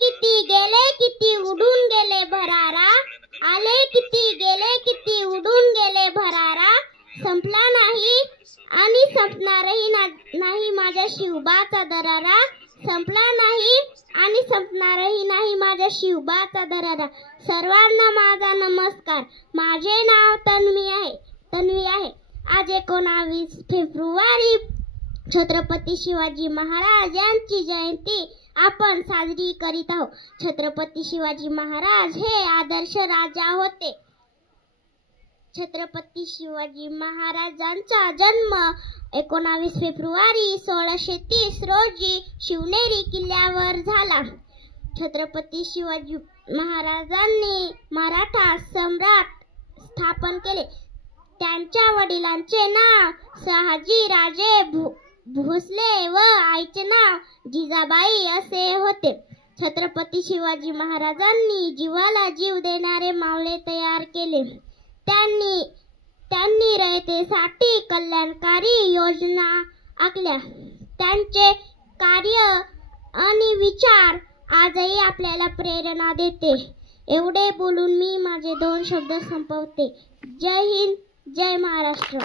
किती गेले किती उडून गेले भरारा, आले किती गेले किती उडून गेले भरारा, संपला नाही आणि संपणारही नाही माझ्या शिवबाचा दरारा, संपला नाही आणि संपणारही नाही माझ्या शिवबाचा दरारा. सर्वांना माझा नमस्कार. माझे नाव तन्वी आहे. आज 19 फेब्रुवारी छत्रपती शिवाजी महाराज यांची जयंती आपण साजरी करीत आहोत. छत्रपती शिवाजी महाराज हे आदर्श राजा होते. छत्रपती शिवाजी महाराजांचा जन्म 19 फेब्रुवारी 1630 रोजी शिवनेरी किल्ल्यावर झाला. छत्रपती शिवाजी महाराजांनी मराठा सम्राट स्थापन केले. त्यांच्या वडिलांचे नाव शहाजी राजे भोसले व आईचे नाव जिजाबाई असे होते. छत्रपती शिवाजी महाराजांनी जीवाला जीव देणारे मावळे तयार केले. त्यांनी रयतेसाठी कल्याणकारी योजना आखल्या. त्यांचे कार्य आणि विचार आजही आपल्याला प्रेरणा देते. एवढे बोलून मी माझे 2 शब्द संपवते. जय हिंद, जय महाराष्ट्र.